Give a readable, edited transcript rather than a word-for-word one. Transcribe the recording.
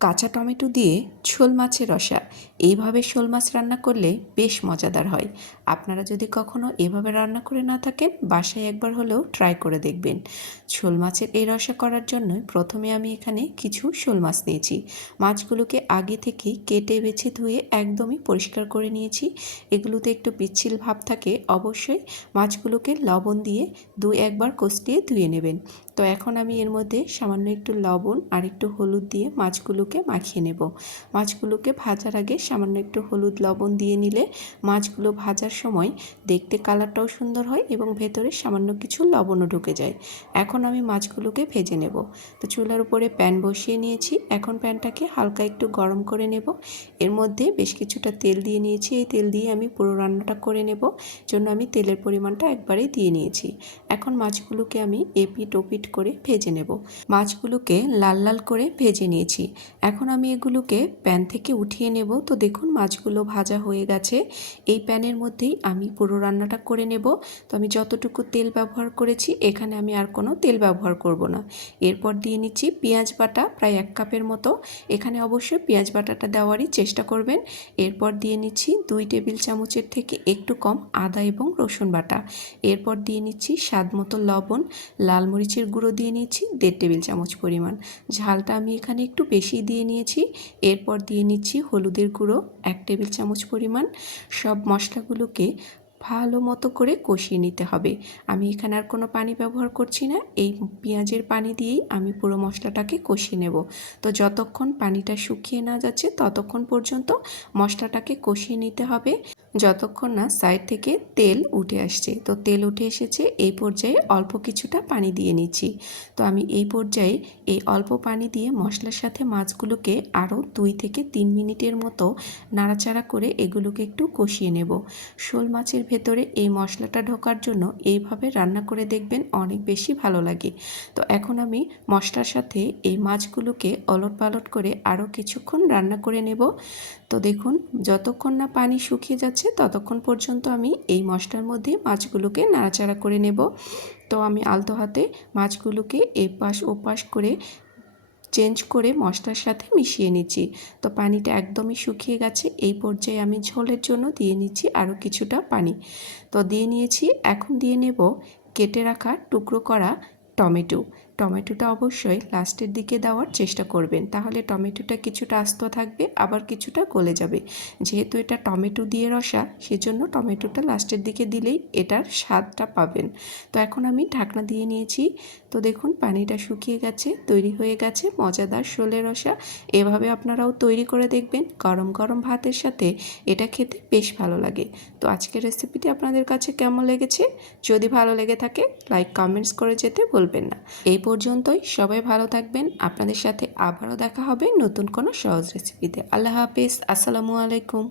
কাঁচা টমেটো দিয়ে শোল মাছের রসা। এইভাবে শোল মাছ রান্না করলে বেশ মজাদার হয়। আপনারা যদি কখনো এভাবে রান্না করে না থাকেন, বাসায় একবার হলেও ট্রাই করে দেখবেন। শোল মাছের এই রসা করার জন্য প্রথমে আমি এখানে কিছু শোল মাছ নিয়েছি। মাছগুলোকে আগে থেকেই কেটে বেছে ধুয়ে একদমই পরিষ্কার করে নিয়েছি। এগুলোতে একটু পিচ্ছিল ভাব থাকে, অবশ্যই মাছগুলোকে লবণ দিয়ে একবার কষলিয়ে ধুয়ে নেবেন। তো এখন আমি এর মধ্যে সামান্য একটু লবণ আর একটু হলুদ দিয়ে মাছগুলোকে মাখিয়ে নেব। মাছগুলোকে ভাজার আগে সামান্য একটু হলুদ লবণ দিয়ে নিলে মাছগুলো ভাজার সময় দেখতে কালারটাও সুন্দর হয় এবং ভেতরে সামান্য কিছু লবণও ঢুকে যায়। এখন আমি মাছগুলোকে ভেজে নেব। তো চুলার উপরে প্যান বসিয়ে নিয়েছি। এখন প্যানটাকে হালকা একটু গরম করে নেব। এর মধ্যে বেশ কিছুটা তেল দিয়ে নিয়েছি। এই তেল দিয়ে আমি পুরো রান্নাটা করে নেব, জন্য আমি তেলের পরিমাণটা একবারেই দিয়ে নিয়েছি। এখন মাছগুলোকে আমি এপিট ওপিট করে ভেজে নেব। মাছগুলোকে লাল লাল করে ভেজে নিয়েছি। এখন আমি এগুলোকে প্যান থেকে উঠিয়ে নেব। তো দেখুন মাছগুলো ভাজা হয়ে গেছে। এই প্যানের মধ্যেই আমি পুরো রান্নাটা করে নেব। তো আমি যতটুকু তেল ব্যবহার করেছি, এখানে আমি আর কোনো তেল ব্যবহার করব না। এরপর দিয়ে নিচ্ছি পেঁয়াজ বাটা প্রায় 1 কাপের মতো। এখানে অবশ্যই পেঁয়াজ বাটাটা দেওয়ারই চেষ্টা করবেন। এরপর দিয়ে নিচ্ছি 2 টেবিল চামচের থেকে একটু কম আদা এবং রসুন বাটা। এরপর দিয়ে নিচ্ছি স্বাদ মতো লবণ, লাল মরিচের গুঁড়ো দিয়ে নিচ্ছি 1.5 টেবিল চামচ পরিমাণ। ঝালটা আমি এখানে একটু বেশি দিয়ে নিয়েছি। এরপর দিয়ে নিচ্ছি হলুদের গুঁড়ো 1 টেবিল চামচ পরিমাণ। সব মশলাগুলোকে ভালো মতো করে কষিয়ে নিতে হবে। আমি এখানে আর কোনো পানি ব্যবহার করছি না। এই পেঁয়াজের পানি দিয়েই আমি পুরো মশলাটাকে কষিয়ে নেব। তো যতক্ষণ পানিটা শুকিয়ে না যাচ্ছে ততক্ষণ পর্যন্ত মশলাটাকে কষিয়ে নিতে হবে, যতক্ষণ না সাইড থেকে তেল উঠে আসছে। তো তেল উঠে এসেছে, এই পর্যায়ে অল্প কিছুটা পানি দিয়ে নিচ্ছি। তো আমি এই পর্যায়ে এই অল্প পানি দিয়ে মশলার সাথে মাছগুলোকে আরও 2 থেকে 3 মিনিটের মতো নাড়াচাড়া করে এগুলোকে একটু কষিয়ে নেব। শোল মাছের ভেতরে এই মশলাটা ঢোকার জন্য এইভাবে রান্না করে দেখবেন, অনেক বেশি ভালো লাগে। তো এখন আমি মশলার সাথে এই মাছগুলোকে ওলটপালট করে আরও কিছুক্ষণ রান্না করে নেব। তো দেখুন যতক্ষণ না পানি শুকিয়ে যাচ্ছে ততক্ষণ পর্যন্ত আমি এই মশলার মধ্যে মাছগুলোকে নাড়াচাড়া করে নেব। তো আমি আলতো হাতে মাছগুলোকে এপাশ ওপাশ করে চেঞ্জ করে মশলার সাথে মিশিয়ে নিচ্ছি। তো পানিটা একদমই শুকিয়ে গেছে। এই পর্যায়ে আমি ঝোলের জন্য দিয়ে নিচ্ছি আরও কিছুটা পানি। তো দিয়ে নিয়েছি। এখন দিয়ে নেব কেটে রাখা টুকরো করা টমেটো। টমেটোটা অবশ্যই লাস্টের দিকে দেওয়ার চেষ্টা করবেন, তাহলে টমেটোটা কিছুটা আস্ত থাকবে, আবার কিছুটা গলে যাবে। যেহেতু এটা টমেটো দিয়ে রসা, সেজন্য টমেটোটা লাস্টের দিকে দিলেই এটার স্বাদটা পাবেন। তো এখন আমি ঢাকনা দিয়ে নিয়েছি। তো দেখুন পানিটা শুকিয়ে গেছে, তৈরি হয়ে গেছে মজাদার শোলের রসা। এভাবে আপনারাও তৈরি করে দেখবেন, গরম গরম ভাতের সাথে এটা খেতে বেশ ভালো লাগে। তো আজকের রেসিপিটি আপনাদের কাছে কেমন লেগেছে? যদি ভালো লেগে থাকে লাইক কমেন্টস করে যেতে ভুলবেন না। এই পর্যন্তই, সবাই ভালো থাকবেন। আপনাদের সাথে আবারও দেখা হবে নতুন কোনো সহজ রেসিপিতে। আল্লাহ হাফেজ, আসসালামু আলাইকুম।